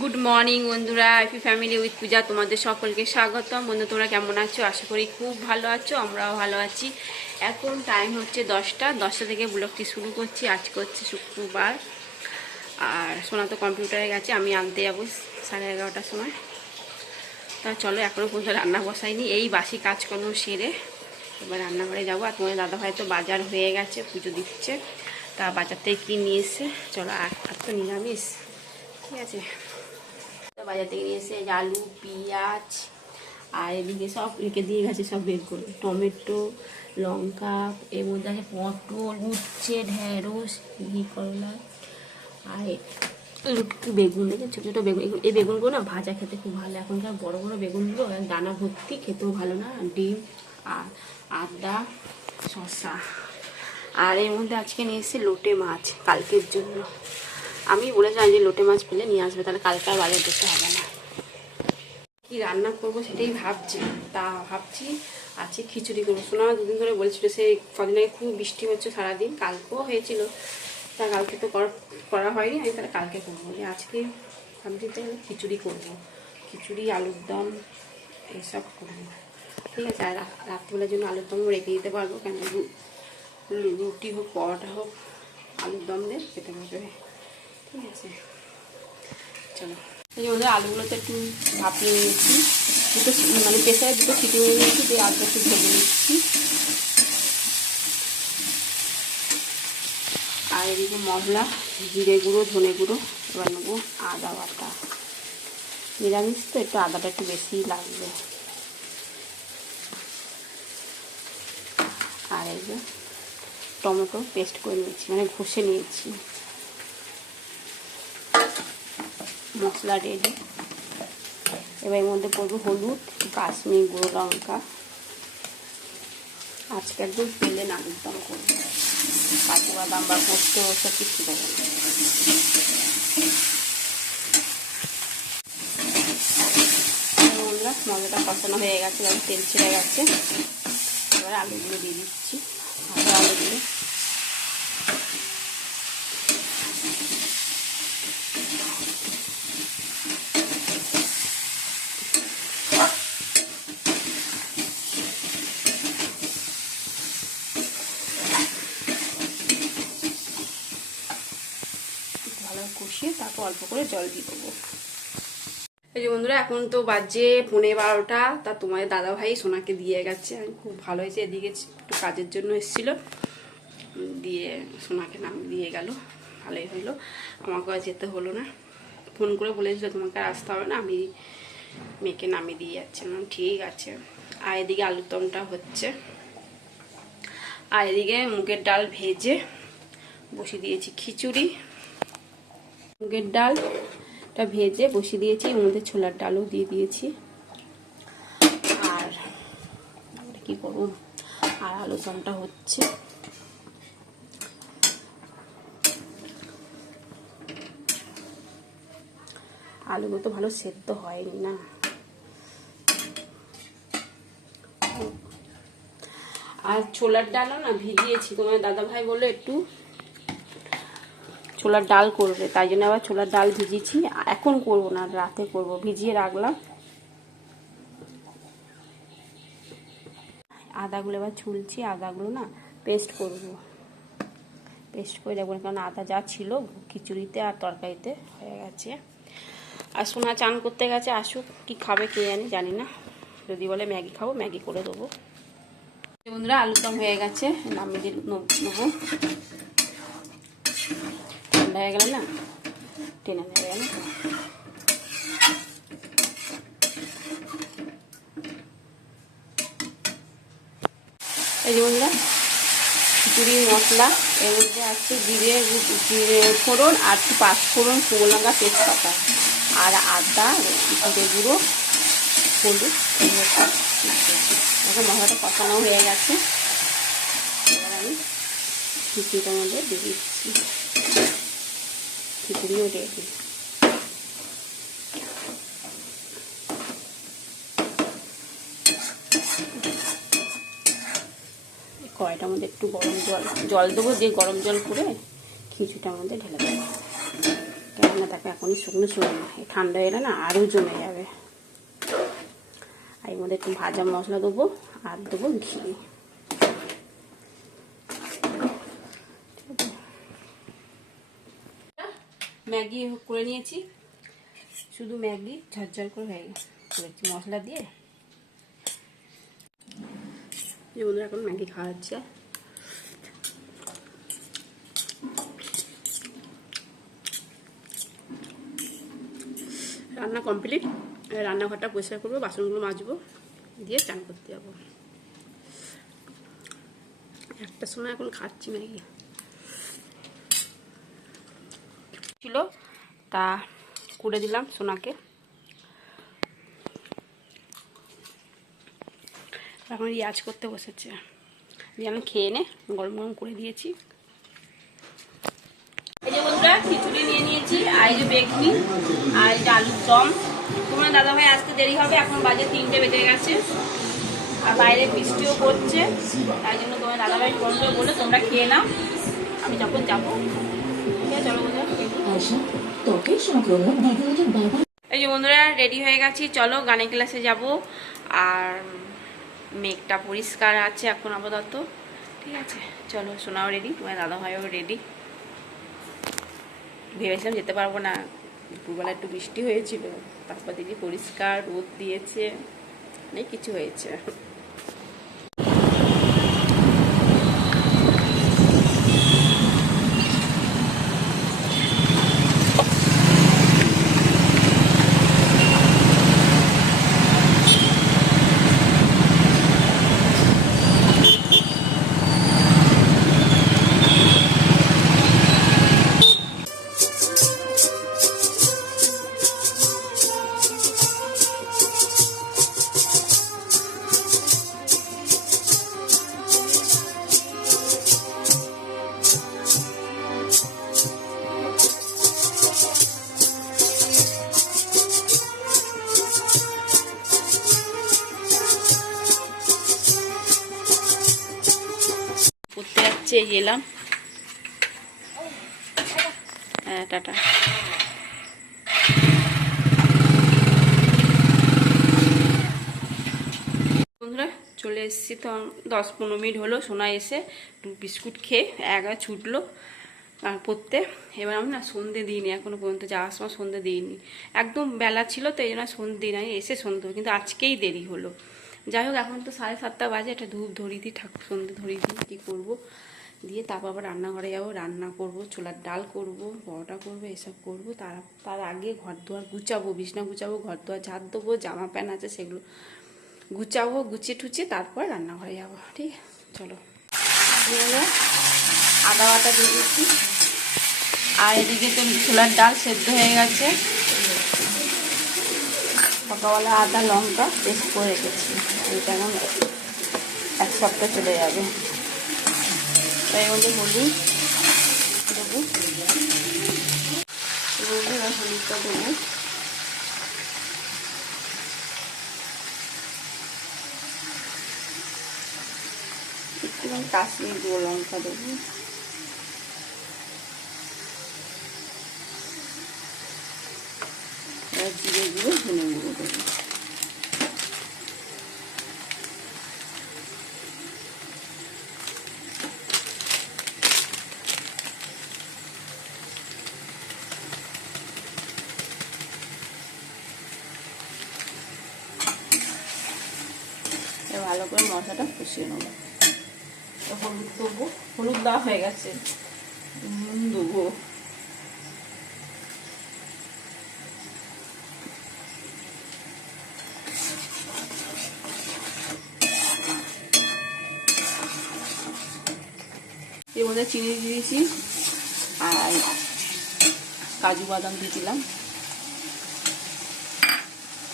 Good morning বন্ধুরা, happy family with পূজা তোমাদের সকলকে স্বাগতম। বন্ধু, তোমরা কেমন আছো? আশা করি খুব ভালো আছো, আমরাও ভালো আছি। এখন টাইম হচ্ছে 10টা থেকে ব্লগটি শুরু করছি। আজকে হচ্ছে শুক্রবার, আর সোনা তো কম্পিউটারে গেছে, আমি আনতে যাবো 11:30টার সময়। তা চলো, এখনও পর্যন্ত রান্না বসাইনি, এই বাসি কাজকর্ম সেরে এবার রান্নাঘরে যাবো। আর তোমার দাদাভাই তো বাজার হয়ে গেছে, পুজো দিচ্ছে, তা বাজার থেকে কি নিয়ে এসে চলো। আর তো নিরামিষ, ঠিক আছে। বাজার থেকে নিয়ে এসে আলু, পেঁয়াজ আর এদিকে সব রেখে দিয়ে গেছে, সব বের করে টমেটো, লঙ্কা, এর মধ্যে আছে পটল, উচ্ছে, ঢেঁড়স, করলা আর একটু বেগুন, ছোটো ছোটো বেগুন। এই বেগুনগুলো না ভাজা খেতে খুব ভালো। এখনকার বড় বড় বেগুনগুলো দানা ভর্তি, খেতেও ভালো না। ডিম আর আদা, শসা। আর এর মধ্যে আজকে নিয়ে এসেছে লোটে মাছ কালকের জন্য। আমি বলেছিলাম যে লোটে মাছ পেলে নিয়ে আসবে, তাহলে কালকে আর বাজার যেতে হবে না। কি রান্না করবো সেটাই ভাবছি। ভাবছি আজকে খিচুড়ি করবো। শোনা দুদিন ধরে বলছিল, সেই কদিন আগে খুব বৃষ্টি হচ্ছে সারাদিন, কালকেও হয়েছিল, তা কালকে তো করা হয়নি। আমি তাহলে কালকে করবো, আজকে ভাবছি তাহলে খিচুড়ি করবো। খিচুড়ি, আলুর দম এইসব করবো, ঠিক আছে। আর রাত্রিবেলার জন্য আলুর দমও রেখে দিতে পারবো, কেন রুটি হোক পরোটা হোক আলুর দম দিয়ে খেতে পারবে, ঠিক আছে। চলো, এই যে ওদের আলুগুলোতে একটু ভাপিয়ে নিয়েছি, দুটো মানে প্রেসারে দুটো সিটি মেরে নিয়েছি, দিয়ে আলুটা একটু ভেজে নিচ্ছি। আর এদিকে মশলা, জিরে গুঁড়ো, ধনে গুঁড়ো, এবার নেবো আদা বাটা। নিরামিষ তো একটু আদাটা একটু বেশিই লাগবে। আর এই যে টমেটো পেস্ট করে নিয়েছি, মানে ঘষে নিয়েছি। মশলা রেডি। এবার এর মধ্যে পড়বো হলুদ, কাশ্মীর গুঁড়ো লঙ্কা। আজকে একদম তেলে আলুর দম করবো, কাজু বাদাম বা পোস্ত ওসব কিছু দেবো না। মশলাটা কষানো হয়ে গেছে, এবার তেল ছেড়ে গেছে। এবার আলুগুলো দিয়ে দিচ্ছি, আলুগুলো। ভালো কষিয়ে তারপর অল্প করে জল দিয়ে দেবো। এই যে বন্ধুরা, এখন তো বাজে 11:30, তা তোমাদের দাদাভাই সোনাকে দিয়ে গেছে। আমি খুব ভালো হয়েছে, এদিকে একটু কাজের জন্য এসেছিলো, দিয়ে সোনাকে নাম দিয়ে গেল, ভালোই হইলো। আমাকে আর যেতে হলো না। ফোন করে বলেছিল তোমাকে আর আসতে হবে না, আমি মেয়েকে নামিয়ে দিয়ে যাচ্ছি। ঠিক আছে। আর এদিকে আলুর দমটা হচ্ছে, আর এদিকে মুগের ডাল ভেজে বসিয়ে দিয়েছি। খিচুড়ি, মুগের ডালটা ভেজে বসিয়ে দিয়েছি, এর মধ্যে ছোলার ডালও দিয়ে দিয়েছি। আর কি করবো, আর আলুর দমটা হচ্ছে। আলুগুলো তো ভালো সেদ্ধ হয়নি না। আর ছোলার ডালও না ভিজিয়েছি, তোমার দাদাভাই বললো একটু ছোলার ডাল করবে, তাই জন্য আবার ছোলার ডাল ভিজিয়েছি। এখন করবো না, রাতে করবো, ভিজিয়ে রাখলাম। আদাগুলো এবার ছুলছি, আদাগুলো না পেস্ট করবো, পেস্ট করে দেখবো, কারণ আদা যা ছিল খিচুড়িতে আর তরকারিতে হয়ে গেছে। আর সোনা চান করতে গেছে, আসুক, কি খাবে কে জানি না। যদি বলে ম্যাগি খাবো, ম্যাগি করে দেবো। বন্ধুরা, আলুর দম হয়ে গেছে, নামিয়ে দিয়ে নেবো। ঠান্ডা হয়ে গেলে না টেনে নেবে, গেল। এই যে বন্ধুরা, খিচুড়ির মশলা, এর মধ্যে আছে জিরে ফোড়ন আর একটু পাঁচফোড়ন, শুকনো লঙ্কা তেজপাতা আর আদা, জিরে গুঁড়ো, হলুদ। এখন মশলাটা কষানো হয়ে গেছে, এবার আমি খিচুড়িটার মধ্যে দিয়ে দিচ্ছি। খিচুড়িও রেডি। কড়াইটার মধ্যে একটু গরম জল দেবো, দিয়ে গরম জল করে খিচুড়িটার মধ্যে ঢেলে দেবো। রান্না দেখো এখনই শুকনো শুকনো, ঠান্ডা এলে না আরও জমে যাবে। আর এর মধ্যে একটু ভাজা মশলা দেবো আর দেবো ঘি। ম্যাগি করে নিয়েছি, শুধু ম্যাগি ঝরঝর করে হয়ে করেছি মশলা দিয়ে। বন্ধুরা এখন ম্যাগি খাওয়া হচ্ছে। রান্না কমপ্লিট, রান্নাঘরটা পরিষ্কার করবো, বাসনগুলো মাজবো, দিয়ে চান করতে যাবো। একটার সময় এখন খাচ্ছি ম্যাগি ছিল, তা করে দিলাম সোনাকে। এখন রিয়াজ করতে বসেছে, যেন খেয়ে নে, গরম গরম করে দিয়েছি। এই যে বন্ধুরা খিচুড়ি নিয়ে নিয়েছি, আর এই যে বেগনি, আর এই যে আলুর দম। তোমার দাদাভাই আসতে দেরি হবে, এখন বাজে 3টে বেজে গেছে, আর বাইরে বৃষ্টিও পড়ছে, তাই জন্য তোমার দাদাভাই ফোন করে বলে তোমরা খেয়ে নাও, আমি যখন যাবো। ঠিক আছে চলো বন্ধুরা। এই যে বন্ধুরা রেডি হয়ে গেছি, চলো গানের ক্লাসে যাব। আর মেঘটা পরিষ্কার আছে এখন আপাতত, ঠিক আছে চলো। সোনাও রেডি, তোমার দাদাভাইও রেডি। ভেবেছিলাম যেতে পারবো না, দুপুরবেলা একটু বৃষ্টি হয়েছিল, তারপর দেখি পরিষ্কার রোদ দিয়েছে, অনেক কিছু হয়েছে। করতে যাচ্ছে, এলাম। হ্যাঁ টাটা। বন্ধুরা চলে এসেছি, তো 10-15 মিনিট হলো। সোনা এসে বিস্কুট খেয়ে একা ছুটলো পড়তে। এবার আমি না সন্ধে দিইনি এখনো পর্যন্ত, যাওয়ার সময় সন্ধে দিইনি, একদম বেলা ছিল তো এই জন্য সন্ধে দিই না, এসে সন্ধে, কিন্তু আজকেই দেরি হলো। যাই হোক এখন তো 7:30 বাজে, একটা ধূপ ধরিয়ে দিই, ঠাকুর সন্ধে ধরিয়ে দিই, কী করবো। দিয়ে তারপর আবার রান্নাঘরে যাবো, রান্না করব, ছোলার ডাল করব, পরোটা করবো, এসব করবো। তার আগে ঘর দুয়ার গুছাবো, বিছনা গুছাবো, ঘর দুয়ার ঝাড় দেবো, জামা প্যান্ট আছে সেগুলো গুছাবো, গুছিয়ে টুচিয়ে তারপর রান্নাঘরে যাবো। ঠিক চলো। আদা বাটা দিয়ে দিচ্ছি, আর এদিকে তো ছোলার ডাল সেদ্ধ হয়ে গেছে। সকালবেলা আদা লঙ্কা পেস্ট করে রেখেছি, এটা এখন 1 সপ্তাহ চলে যাবে। তাই মধ্যে হলুদ দেবো, হলুদটা দেবো, একটুখানি কাশ্মীর গুঁড়ো লঙ্কা দেবো, জিরে গুঁড়ো, ধনে গুঁড়ো দেবো। ভালো করে মশলাটা কষিয়ে নেবো। হলুদ দেবো, হলুদ দেওয়া হয়ে গেছে, নুন দেবো, এর মধ্যে চিনি দিয়েছি আর কাজু বাদাম দিয়ে দিলাম,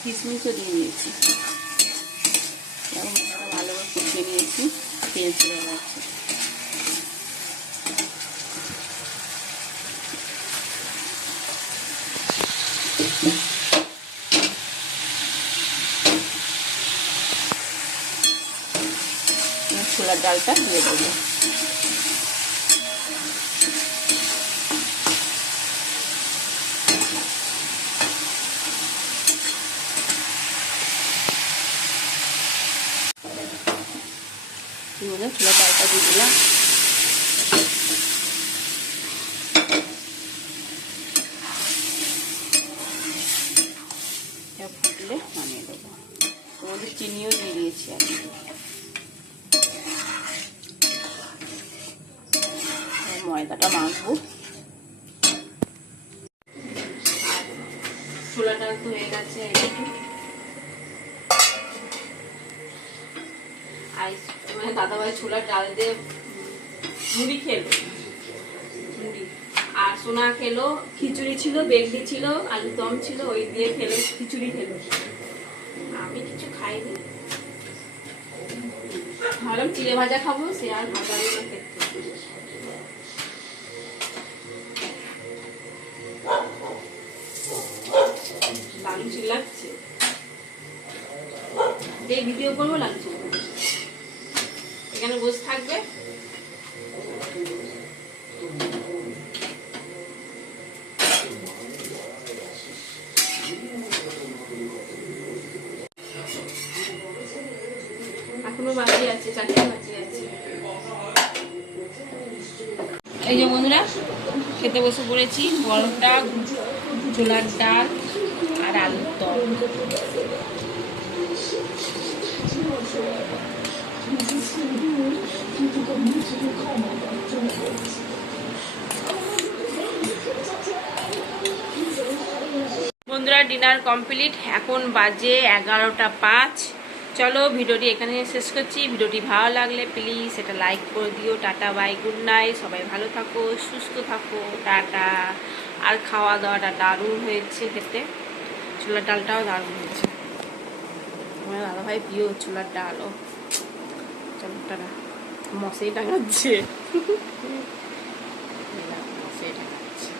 কিশমিশও দিয়ে দিয়েছি। এবং ভালো করে কষিয়ে নিয়েছি, তেল ছেড়ে যাচ্ছে। ছোলার ডালটা দিয়ে দেবো। মধ্যে ছোলার ডালটা দিয়ে দিলাম। ফুটলে নামিয়ে দেবো। ওর মধ্যে চিনিও দিয়ে দিয়েছি আমি। ময়দাটা মাখবো। ছোলা ডাল তো হয়ে গেছে। মানে দাদাভাই ছোলার ডাল দিয়ে মুড়ি খেলো, মুড়ি। আর সোনা খেলো খিচুড়ি ছিল, বেগনি ছিল, আলু দম ছিল, ওই দিয়ে খেলো, খিচুড়ি খেলো। আমি কিছু খাইনি, ভাবলাম চিড়ে ভাজা খাবো, সে আর ভাজা খেতে। দারুণ ঠিক লাগছে। এই ভিডিও করবো, লাগছে এখানে বসে থাকবে। এখনো বাকি আছে, 4টা বাকি আছে। এই যে বন্ধুরা খেতে বসে পড়েছি। পরোটা, ছোলার ডাল আর আলুর দম। বন্ধুরা ডিনার কমপ্লিট, এখন বাজে 11টা 5। চলো ভিডিওটি এখানে শেষ করছি। ভিডিওটি ভালো লাগলে প্লিজ এটা লাইক করে দিও। Tata, bye, good night. সবাই ভালো থাকো, সুস্থ থাকো, টাটা। আর খাওয়া দাওয়াটা দারুণ হয়েছে খেতে, ছোলার ডালটাও দারুণ হয়েছে। আমার দাদাভাই প্রিয় ছোলার ডালও। চলো টাটা। মশাই টাঙাচ্ছে, মশাই টাঙাচ্ছে।